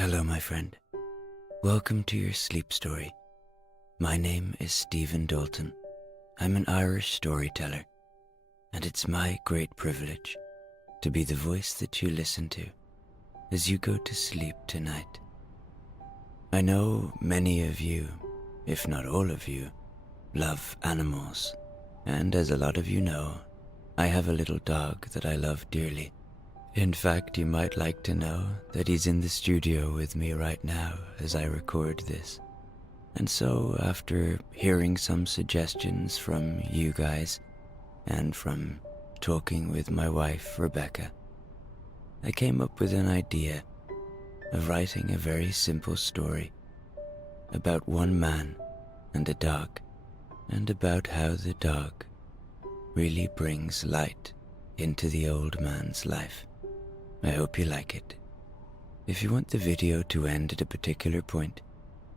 Hello, my friend. Welcome to your sleep story. My name is Stephen Dalton. I'm an Irish storyteller, and it's my great privilege to be the voice that you listen to as you go to sleep tonight. I know many of you, if not all of you, love animals, and as a lot of you know, I have a little dog that I love dearly. In fact, you might like to know that he's in the studio with me right now as I record this. And so, after hearing some suggestions from you guys, and from talking with my wife, Rebecca, I came up with an idea of writing a very simple story about one man and a dog, and about how the dog really brings light into the old man's life. I hope you like it. If you want the video to end at a particular point,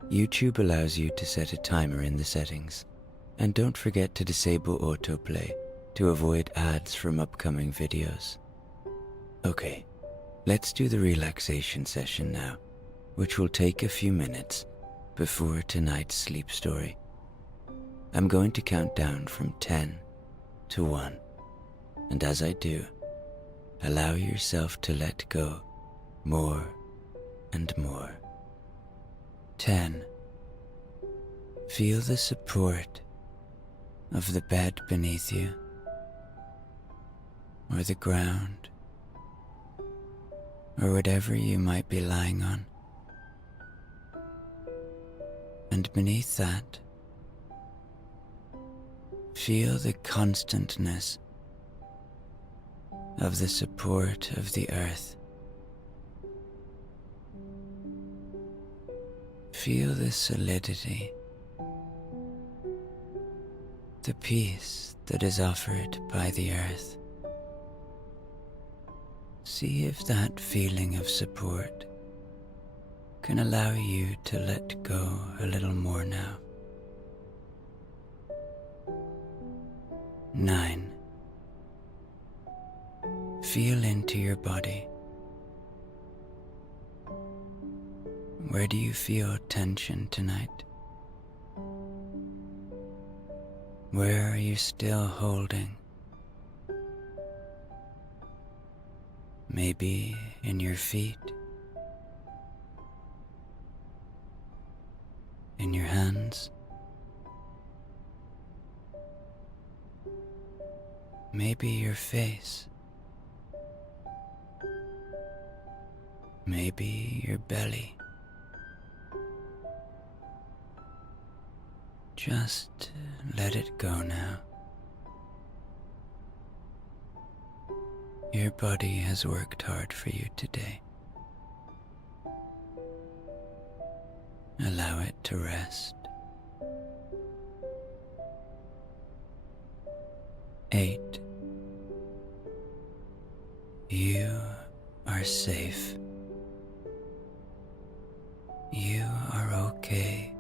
YouTube allows you to set a timer in the settings. And don't forget to disable autoplay to avoid ads from upcoming videos. Okay, let's do the relaxation session now, which will take a few minutes before tonight's sleep story. I'm going to count down from 10 to 1, and as I do, allow yourself to let go more and more. 10. Feel the support of the bed beneath you, or the ground, or whatever you might be lying on. And beneath that, feel the constantness of the support of the earth. Feel the solidity, the peace that is offered by the earth. See if that feeling of support can allow you to let go a little more now. 9. Feel into your body. Where do you feel tension tonight? Where are you still holding? Maybe in your feet, in your hands, maybe your face, maybe your belly. Just let it go now. Your body has worked hard for you today. Allow it to rest. 8. You are safe. You are okay.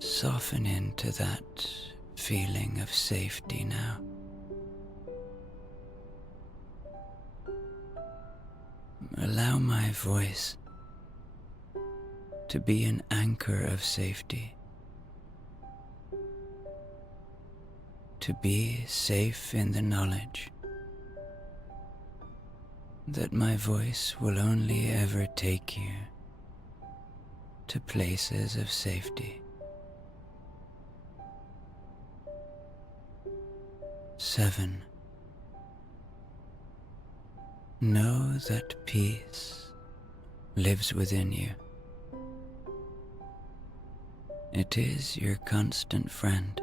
Soften into that feeling of safety now. Allow my voice to be an anchor of safety, to be safe in the knowledge that my voice will only ever take you to places of safety. 7. Know that peace lives within you. It is your constant friend.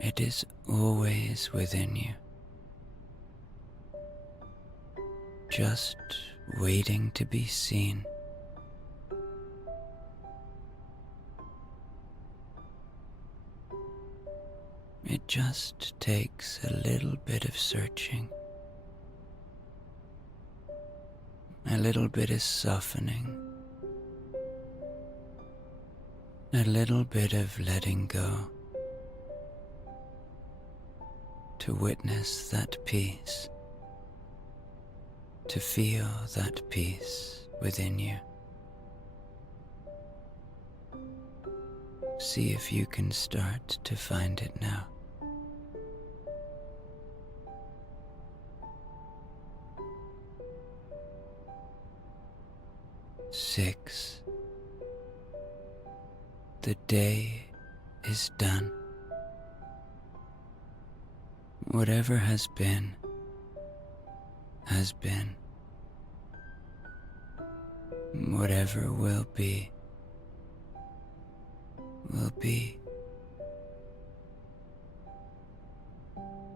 It is always within you, just waiting to be seen. It just takes a little bit of searching, a little bit of softening, a little bit of letting go. to witness that peace, to feel that peace within you. See if you can start to find it now. Six. The day is done. Whatever has been, has been. Whatever will be, will be.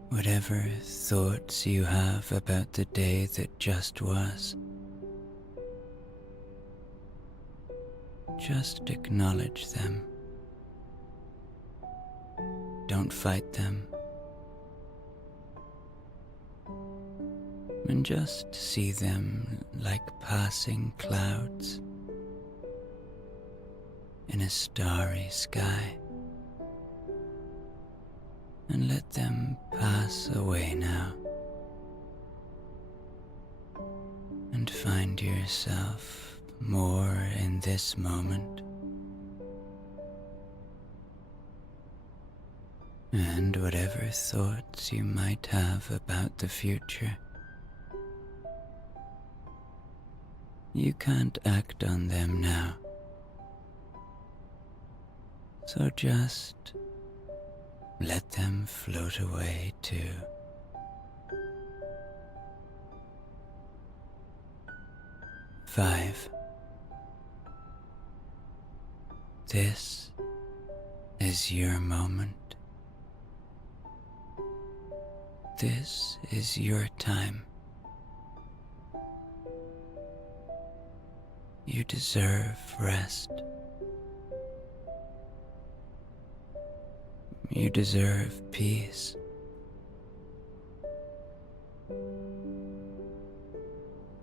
Whatever thoughts you have about the day that just was, just acknowledge them. Don't fight them. And just see them like passing clouds in a starry sky, and let them pass away now, and find yourself more in this moment. And whatever thoughts you might have about the future, you can't act on them now. So just let them float away too. 5. This is your moment. This is your time. You deserve rest. You deserve peace.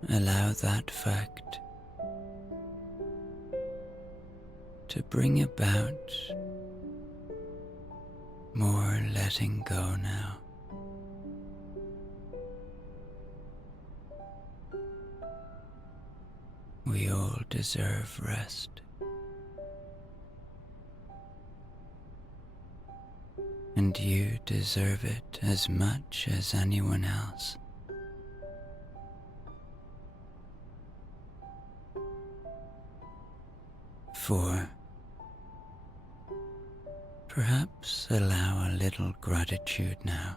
Allow that fact to bring about more letting go now. We all deserve rest. And you deserve it as much as anyone else. 4. Perhaps allow a little gratitude now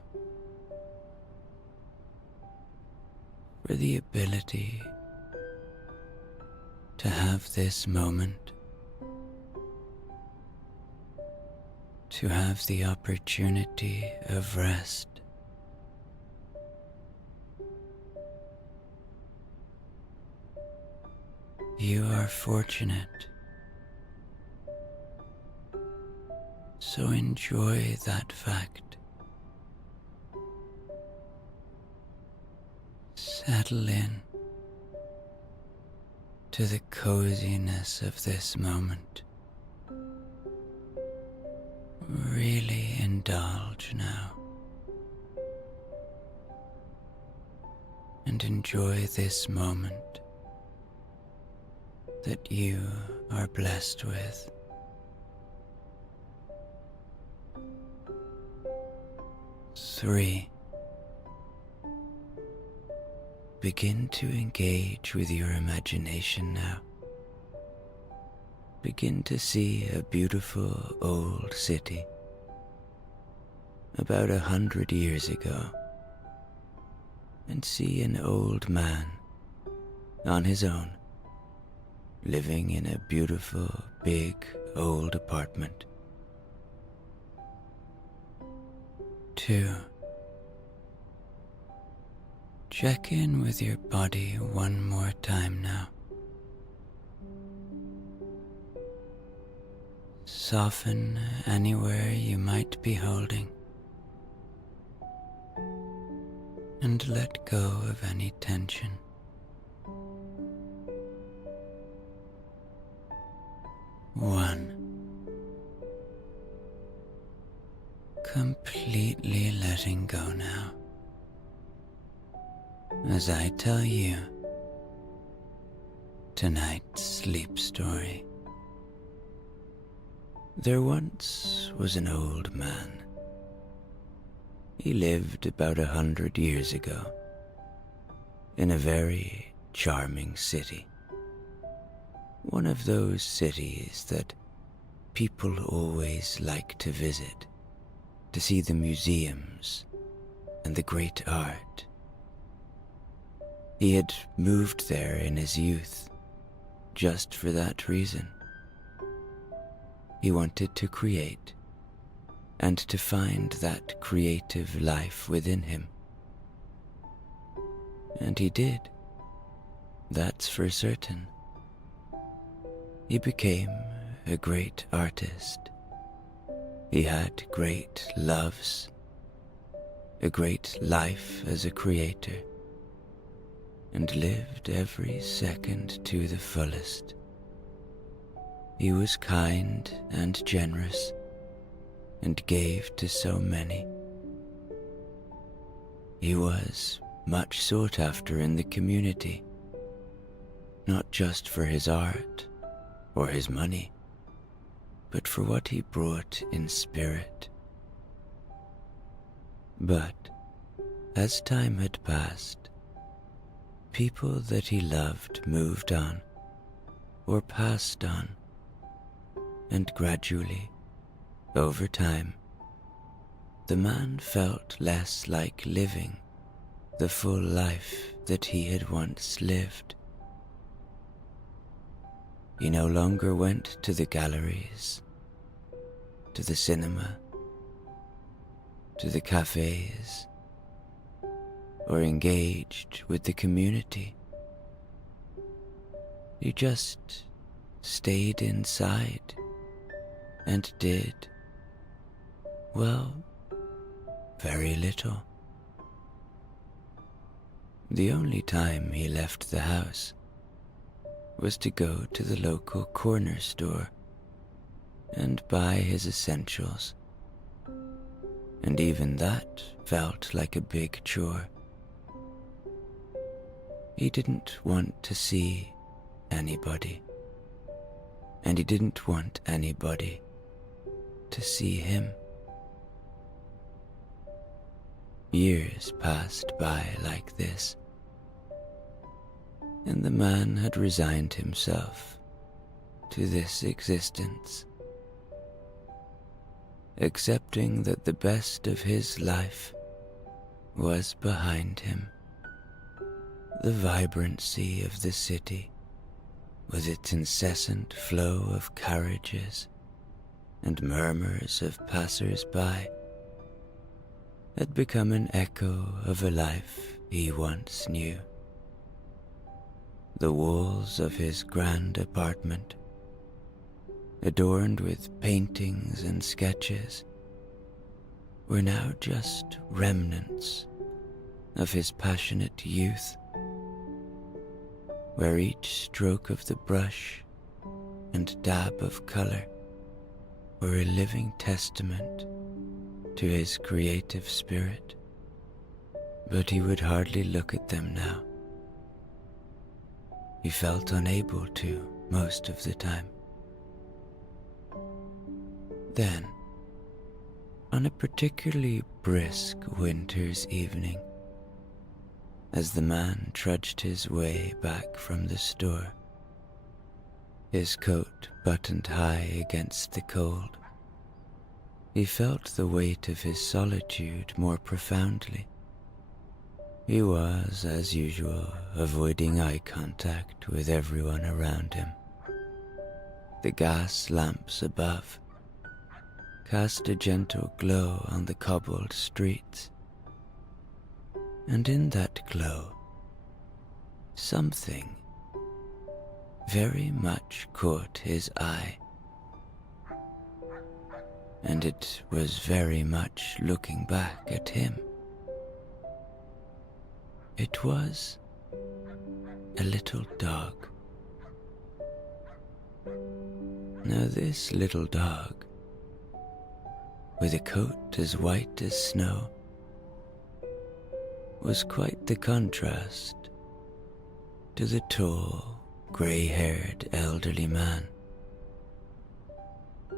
for the ability to have this moment, to have the opportunity of rest. You are fortunate, so enjoy that fact. Settle in to the coziness of this moment. Really indulge now and enjoy this moment that you are blessed with. 3. Begin to engage with your imagination now. Begin to see a beautiful old city about 100 years ago, and see an old man on his own, living in a beautiful, big, old apartment. 2. Check in with your body one more time now. Soften anywhere you might be holding, and let go of any tension. 1. Completely letting go now. as I tell you tonight's sleep story. There once was an old man. He lived about 100 years ago in a very charming city. One of those cities that people always like to visit to see the museums and the great art. He had moved there in his youth just for that reason. He wanted to create and to find that creative life within him. And he did. That's for certain. He became a great artist. He had great loves, a great life as a creator, and lived every second to the fullest. He was kind and generous, and gave to so many. He was much sought after in the community, not just for his art or his money, but for what he brought in spirit. But as time had passed, people that he loved moved on or passed on, and gradually, over time, the man felt less like living the full life that he had once lived. He no longer went to the galleries, to the cinema, to the cafes, or engaged with the community. He just stayed inside and did, well, very little. The only time he left the house was to go to the local corner store and buy his essentials, and even that felt like a big chore. He didn't want to see anybody, and he didn't want anybody to see him. Years passed by like this, and the man had resigned himself to this existence, accepting that the best of his life was behind him. The vibrancy of the city, with its incessant flow of carriages and murmurs of passers-by, had become an echo of a life he once knew. The walls of his grand apartment, adorned with paintings and sketches, were now just remnants of his passionate youth, where each stroke of the brush and dab of color were a living testament to his creative spirit. But he would hardly look at them now. He felt unable to most of the time. Then, on a particularly brisk winter's evening, as the man trudged his way back from the store, his coat buttoned high against the cold, he felt the weight of his solitude more profoundly. He was, as usual, avoiding eye contact with everyone around him. The gas lamps above cast a gentle glow on the cobbled streets, and in that glow, something very much caught his eye, and it was very much looking back at him. It was a little dog. Now this little dog, with a coat as white as snow, was quite the contrast to the tall, grey-haired elderly man.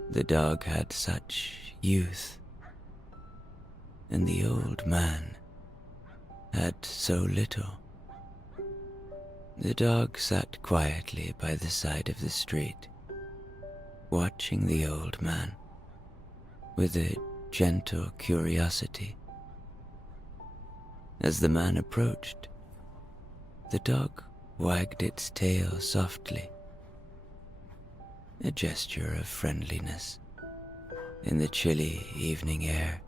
The dog had such youth, and the old man had so little. The dog sat quietly by the side of the street, watching the old man with a gentle curiosity. As the man approached, the dog wagged its tail softly, a gesture of friendliness in the chilly evening air.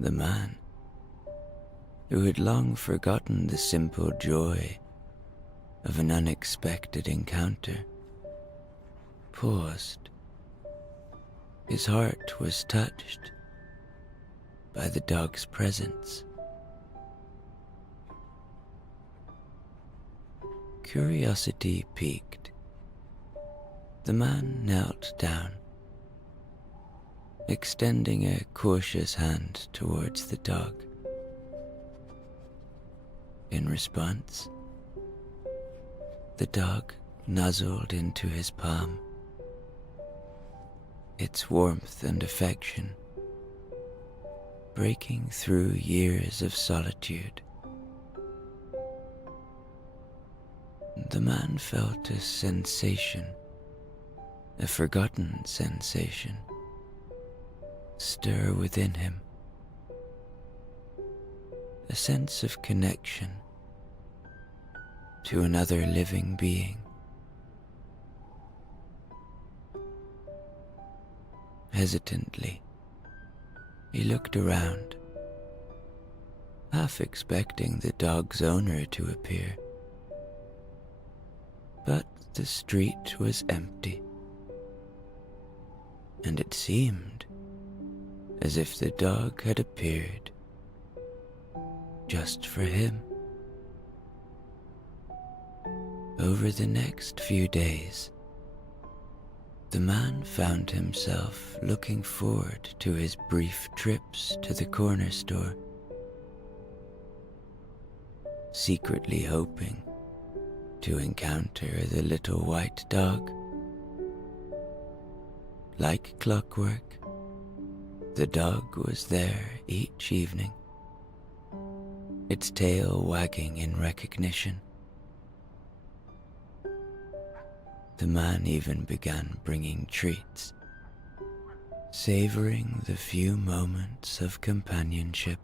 The man, who had long forgotten the simple joy of an unexpected encounter, paused. His heart was touched by the dog's presence. Curiosity piqued. The man knelt down, extending a cautious hand towards the dog. In response, the dog nuzzled into his palm, its warmth and affection breaking through years of solitude. The man felt a sensation, a forgotten sensation, stir within him, a sense of connection to another living being. Hesitantly, he looked around, half expecting the dog's owner to appear. But the street was empty, and it seemed as if the dog had appeared just for him. Over the next few days, the man found himself looking forward to his brief trips to the corner store, secretly hoping to encounter the little white dog. Like clockwork, the dog was there each evening, its tail wagging in recognition. The man even began bringing treats, savoring the few moments of companionship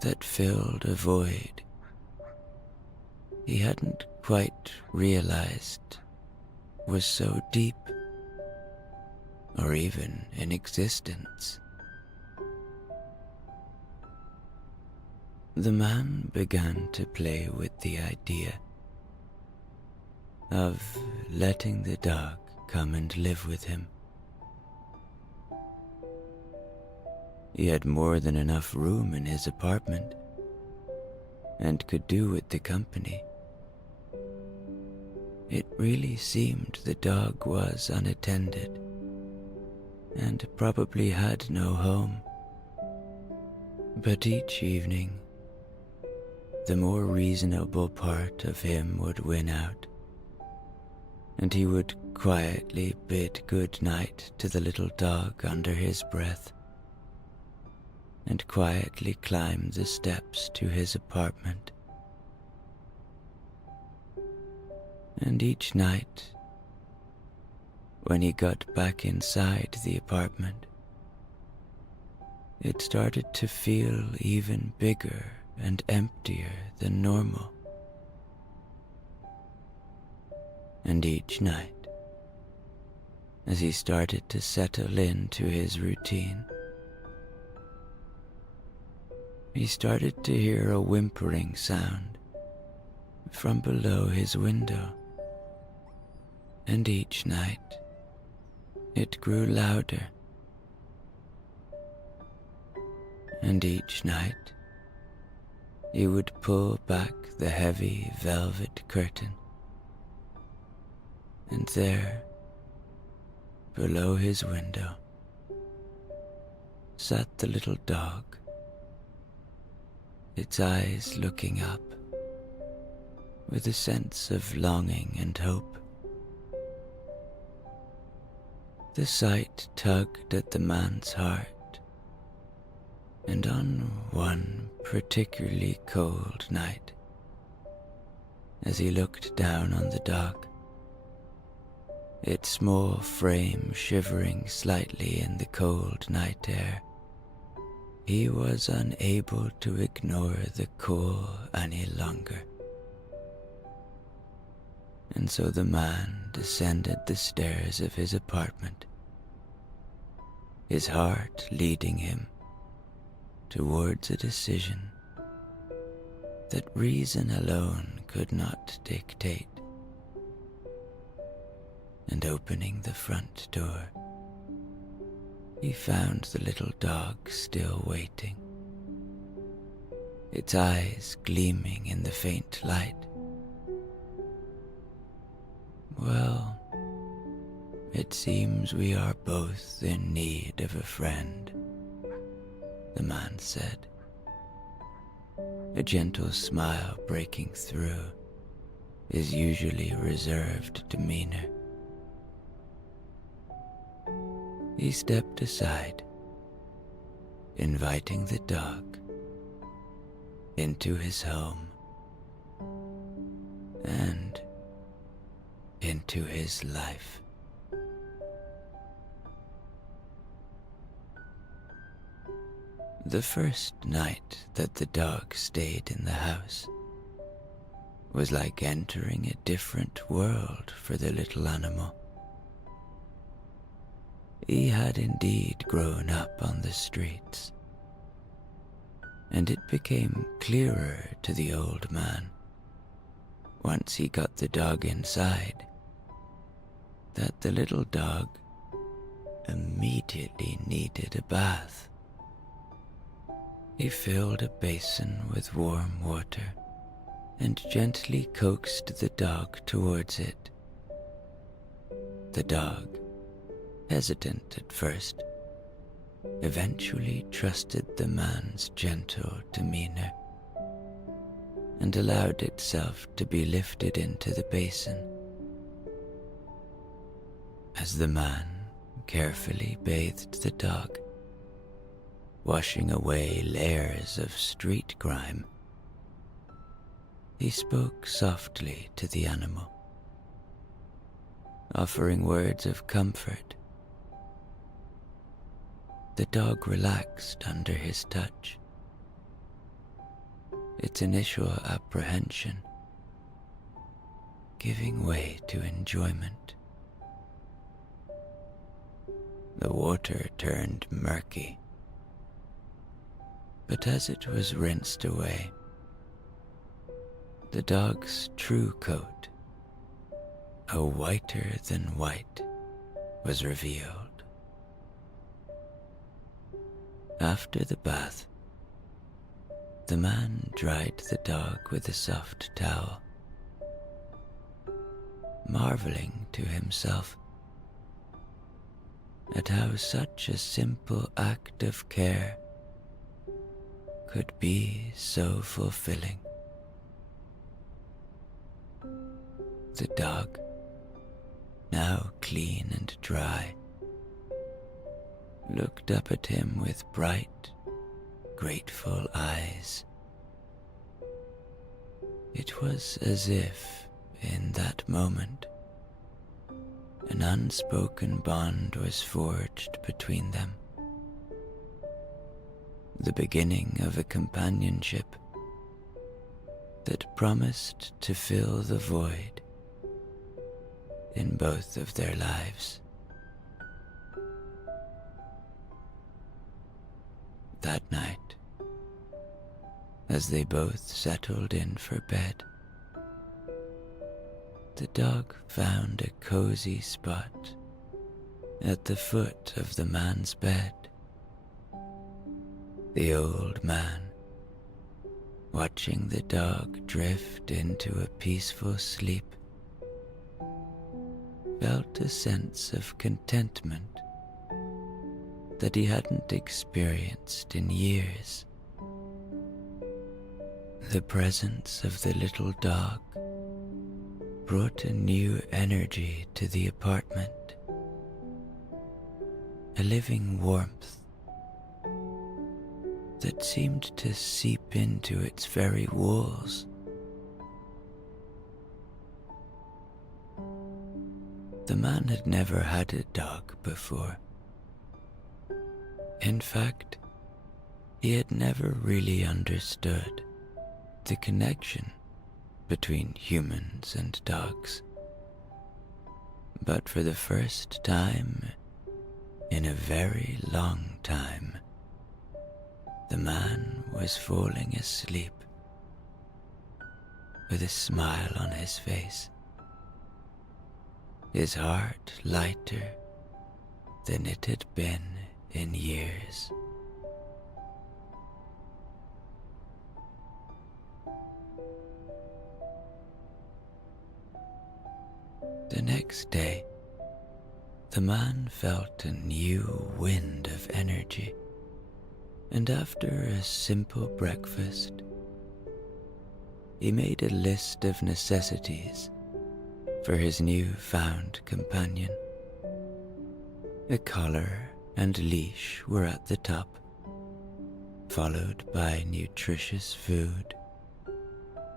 that filled a void he hadn't quite realized was so deep or even in existence. The man began to play with the idea of letting the dog come and live with him. He had more than enough room in his apartment and could do with the company. It really seemed the dog was unattended and probably had no home. But each evening, the more reasonable part of him would win out, and he would quietly bid good night to the little dog under his breath, and quietly climb the steps to his apartment. And each night, when he got back inside the apartment, it started to feel even bigger and emptier than normal. And each night, as he started to settle into his routine, he started to hear a whimpering sound from below his window. And each night, it grew louder. And each night, he would pull back the heavy velvet curtain, and there, below his window, sat the little dog, its eyes looking up with a sense of longing and hope. The sight tugged at the man's heart, and on one particularly cold night, as he looked down on the dog, its small frame shivering slightly in the cold night air, he was unable to ignore the call any longer. And so the man descended the stairs of his apartment, his heart leading him towards a decision that reason alone could not dictate. And opening the front door, he found the little dog still waiting, its eyes gleaming in the faint light. "Well, it seems we are both in need of a friend," the man said, a gentle smile breaking through his usually reserved demeanor. He stepped aside, inviting the dog into his home and into his life. The first night that the dog stayed in the house was like entering a different world for the little animal. He had indeed grown up on the streets, and it became clearer to the old man, once he got the dog inside, that the little dog immediately needed a bath. He filled a basin with warm water and gently coaxed the dog towards it. The dog, hesitant at first, eventually trusted the man's gentle demeanor and allowed itself to be lifted into the basin. As the man carefully bathed the dog, washing away layers of street grime, he spoke softly to the animal, offering words of comfort. The dog relaxed under his touch, its initial apprehension giving way to enjoyment. The water turned murky, but as it was rinsed away, the dog's true coat, a whiter than white, was revealed. After the bath, the man dried the dog with a soft towel, marveling to himself at how such a simple act of care could be so fulfilling. The dog, now clean and dry, looked up at him with bright, grateful eyes. It was as if, in that moment, an unspoken bond was forged between them, the beginning of a companionship that promised to fill the void in both of their lives. That night, as they both settled in for bed, the dog found a cozy spot at the foot of the man's bed. The old man, watching the dog drift into a peaceful sleep, felt a sense of contentment that he hadn't experienced in years. The presence of the little dog brought a new energy to the apartment, a living warmth that seemed to seep into its very walls. The man had never had a dog before. In fact, he had never really understood the connection between humans and dogs. But for the first time in a very long time, the man was falling asleep with a smile on his face, his heart lighter than it had been in years. The next day, the man felt a new wind of energy, and after a simple breakfast, he made a list of necessities for his new-found companion. A collar and leash were at the top, followed by nutritious food,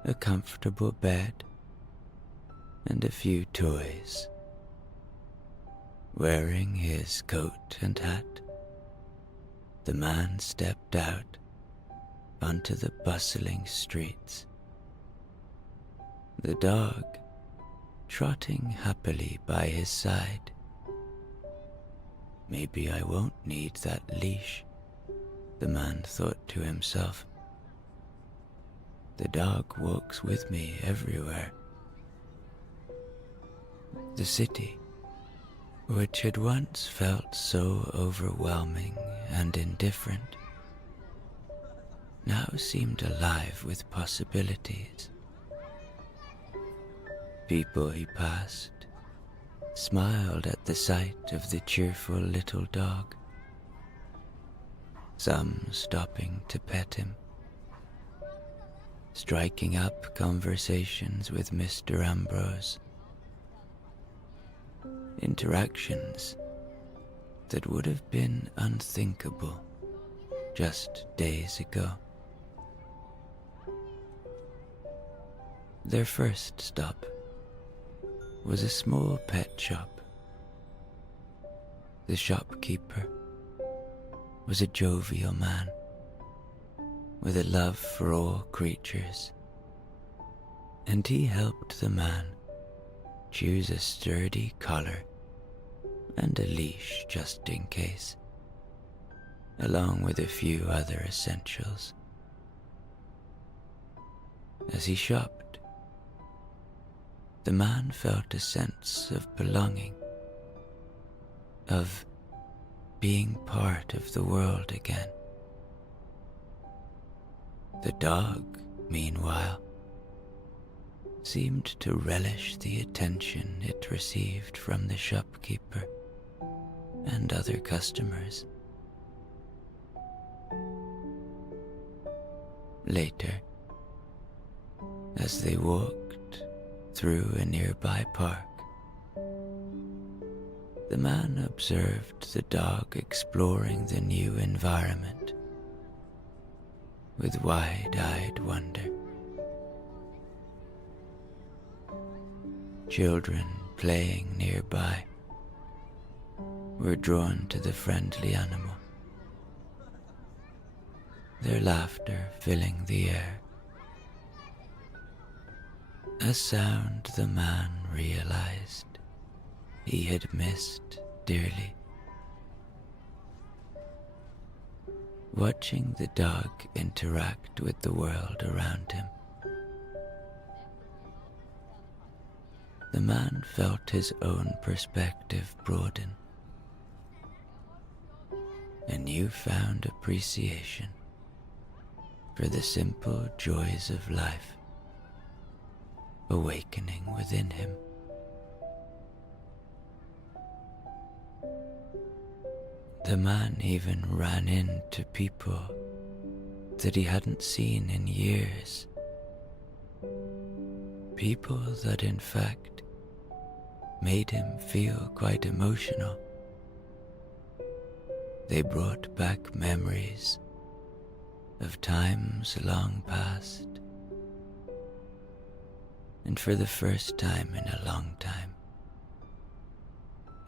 a comfortable bed, and a few toys. Wearing his coat and hat, the man stepped out onto the bustling streets, the dog trotting happily by his side. Maybe I won't need that leash, the man thought to himself. The dog walks with me everywhere. The city, which had once felt so overwhelming and indifferent, now seemed alive with possibilities. People he passed smiled at the sight of the cheerful little dog, some stopping to pet him, striking up conversations with Mr. Ambrose. Interactions that would have been unthinkable just days ago. Their first stop was a small pet shop. The shopkeeper was a jovial man with a love for all creatures, and he helped the man choose a sturdy collar and a leash just in case, along with a few other essentials. As he shopped, the man felt a sense of belonging, of being part of the world again. The dog, meanwhile, seemed to relish the attention it received from the shopkeeper and other customers. Later, as they walked through a nearby park, the man observed the dog exploring the new environment with wide-eyed wonder. Children playing nearby were drawn to the friendly animal, their laughter filling the air. A sound the man realized he had missed dearly. Watching the dog interact with the world around him, the man felt his own perspective broaden, a newfound appreciation for the simple joys of life awakening within him. The man even ran into people that he hadn't seen in years people that in fact made him feel quite emotional. They brought back memories of times long past, and for the first time in a long time,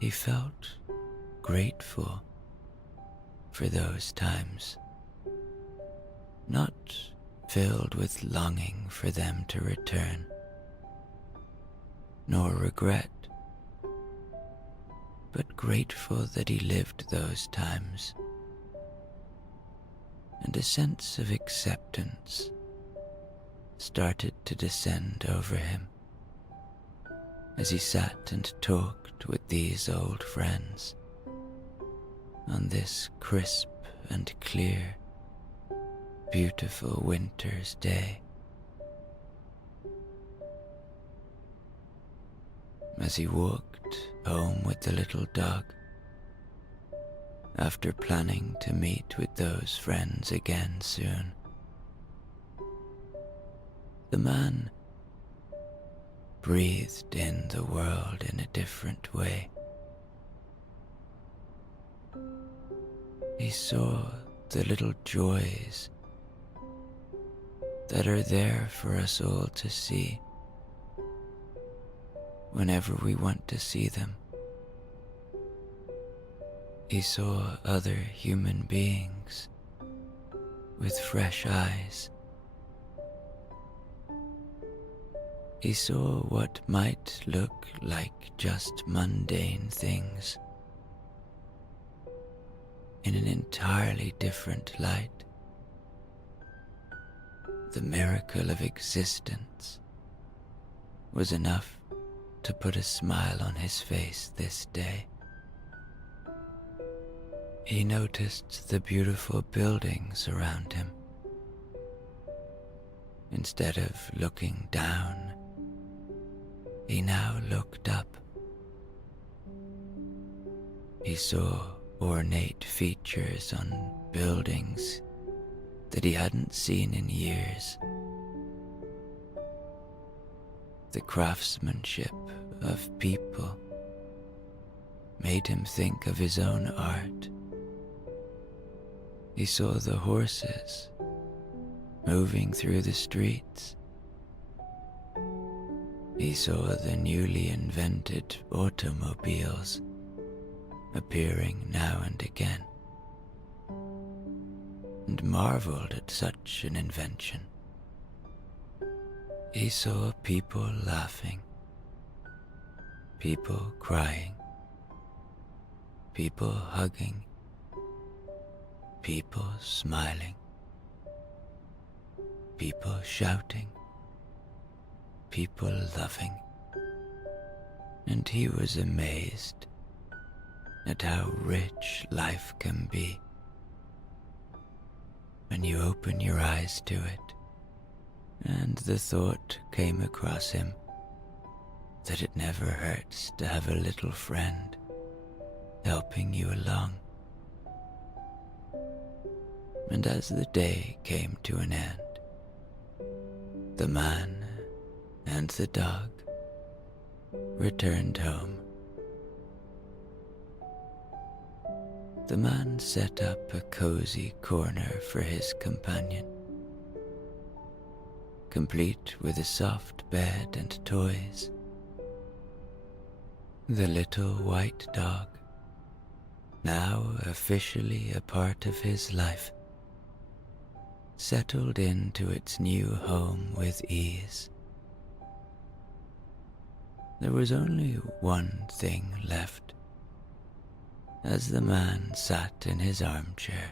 he felt grateful for those times, not filled with longing for them to return, nor regret, but grateful that he lived those times, and a sense of acceptance started to descend over him as he sat and talked with these old friends on this crisp and clear, beautiful winter's day. As he walked home with the little dog, after planning to meet with those friends again soon, the man breathed in the world in a different way. He saw the little joys that are there for us all to see whenever we want to see them. He saw other human beings with fresh eyes. He saw what might look like just mundane things in an entirely different light. The miracle of existence was enough to put a smile on his face this day. He noticed the beautiful buildings around him. Instead of looking down, he now looked up. He saw ornate features on buildings that he hadn't seen in years. The craftsmanship of people made him think of his own art. He saw the horses moving through the streets. He saw the newly invented automobiles appearing now and again, and marveled at such an invention. He saw people laughing, people crying, people hugging, people smiling, people shouting, people loving, and he was amazed at how rich life can be when you open your eyes to it. And the thought came across him that it never hurts to have a little friend helping you along. And as the day came to an end, the man and the dog returned home. The man set up a cozy corner for his companion, complete with a soft bed and toys. The little white dog, now officially a part of his life, settled into its new home with ease. There was only one thing left. As the man sat in his armchair,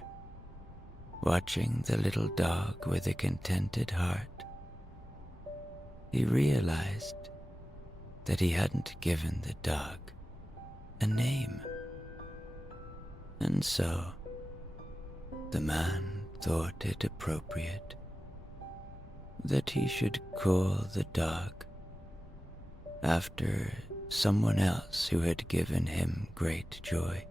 watching the little dog with a contented heart, he realized that he hadn't given the dog a name. And so, the man thought it appropriate that he should call the dog after someone else who had given him great joy,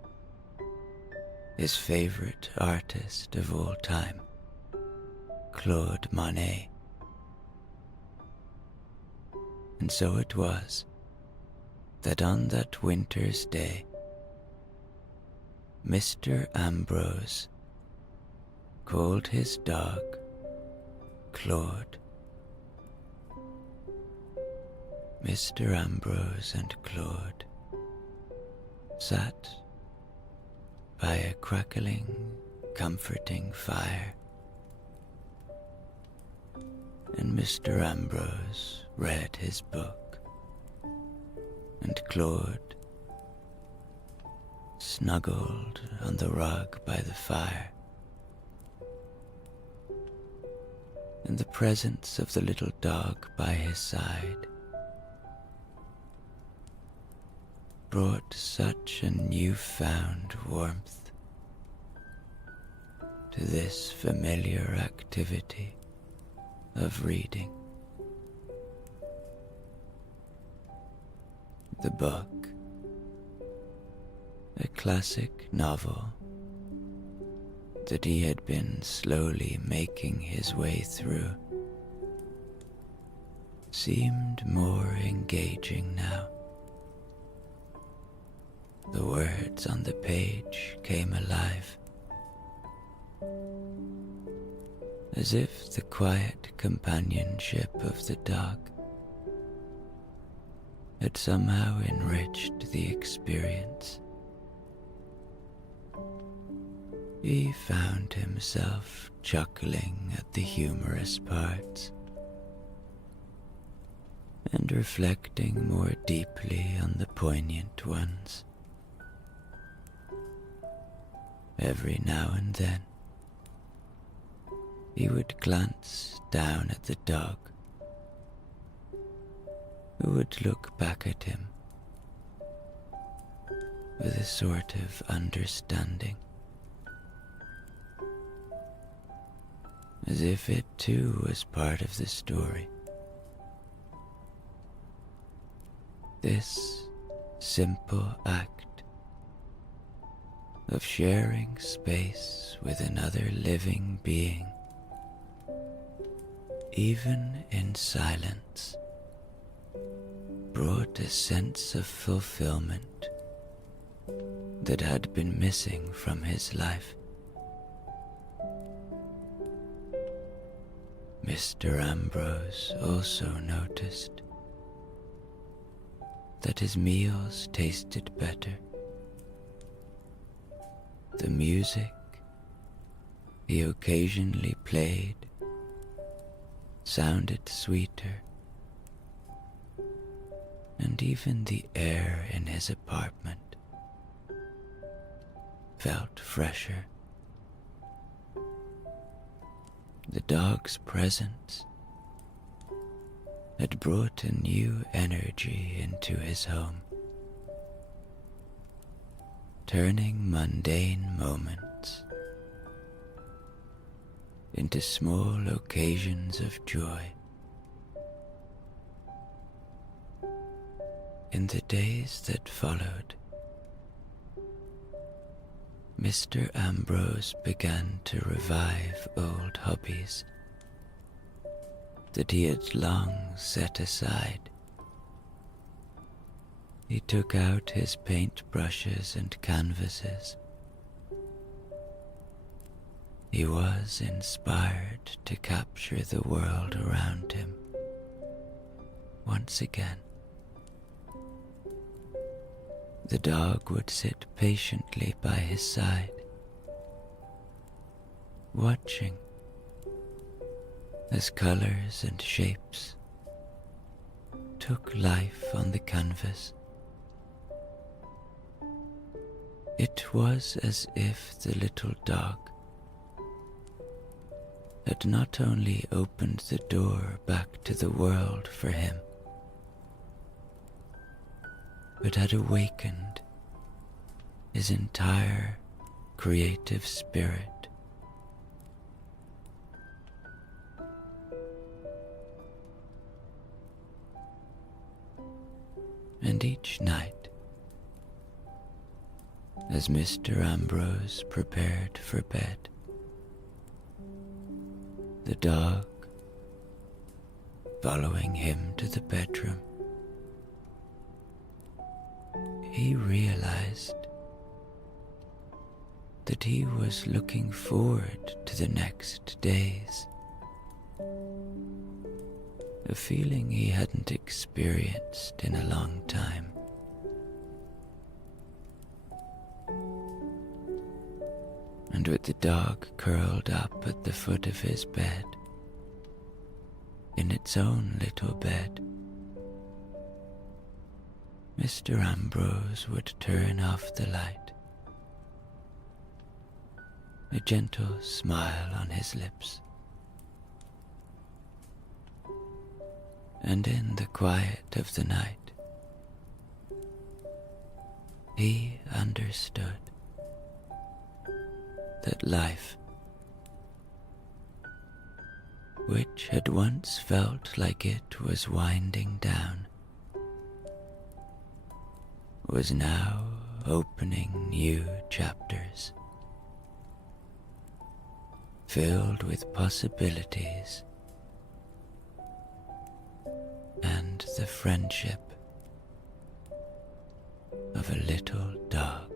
his favorite artist of all time, Claude Monet. And so it was that on that winter's day, Mr. Ambrose called his dog Claude. Mr. Ambrose and Claude sat by a crackling, comforting fire, and Mr. Ambrose read his book, and Claude snuggled on the rug by the fire. And the presence of the little dog by his side brought such a newfound warmth to this familiar activity of reading. The book, a classic novel that he had been slowly making his way through, seemed more engaging now. The words on the page came alive, as if the quiet companionship of the dog had somehow enriched the experience. He found himself chuckling at the humorous parts and reflecting more deeply on the poignant ones. Every now and then, he would glance down at the dog, who would look back at him with a sort of understanding, as if it too was part of the story. This simple act of sharing space with another living being, even in silence, brought a sense of fulfillment that had been missing from his life. Mr. Ambrose also noticed that his meals tasted better. The music he occasionally played sounded sweeter, and even the air in his apartment felt fresher. The dog's presence had brought a new energy into his home, turning mundane moments into small occasions of joy. In the days that followed, Mr. Ambrose began to revive old hobbies that he had long set aside. He took out his paintbrushes and canvases. He was inspired to capture the world around him once again. The dog would sit patiently by his side, watching as colors and shapes took life on the canvas. It was as if the little dog had not only opened the door back to the world for him, but had awakened his entire creative spirit. And each night, as Mr. Ambrose prepared for bed, the dog, following him to the bedroom, he realized that he was looking forward to the next days, a feeling he hadn't experienced in a long time. And with the dog curled up at the foot of his bed, in its own little bed, Mr. Ambrose would turn off the light, a gentle smile on his lips, and in the quiet of the night, he understood that life, which had once felt like it was winding down, was now opening new chapters, filled with possibilities and the friendship of a little dog.